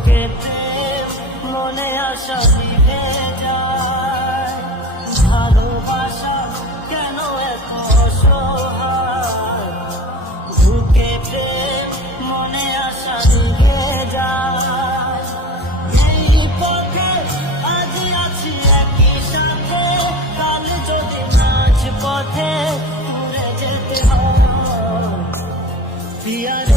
বুকে মনে আশা নিভে যায়। ভালোবাসা কেন এত অসহায়? বুকে মনে আশা নিভে যায়। এই পথে আজ আছি একই সাথে। কাল যদি নাচ পথে ঘুরে যেতে হয়, পিয়ার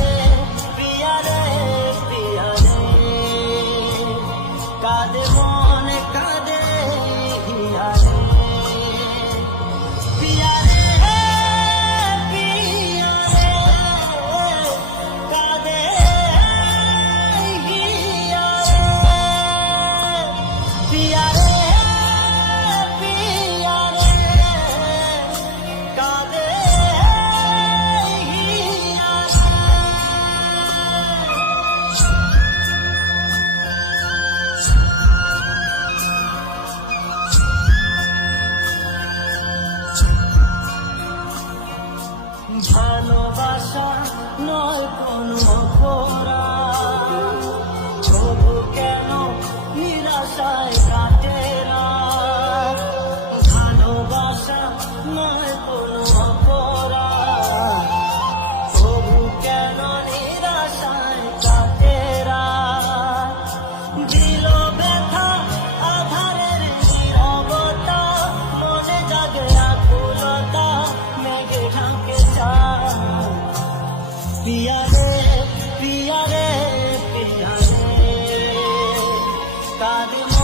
পিয়া রে পিয়া রে পিয়া রে।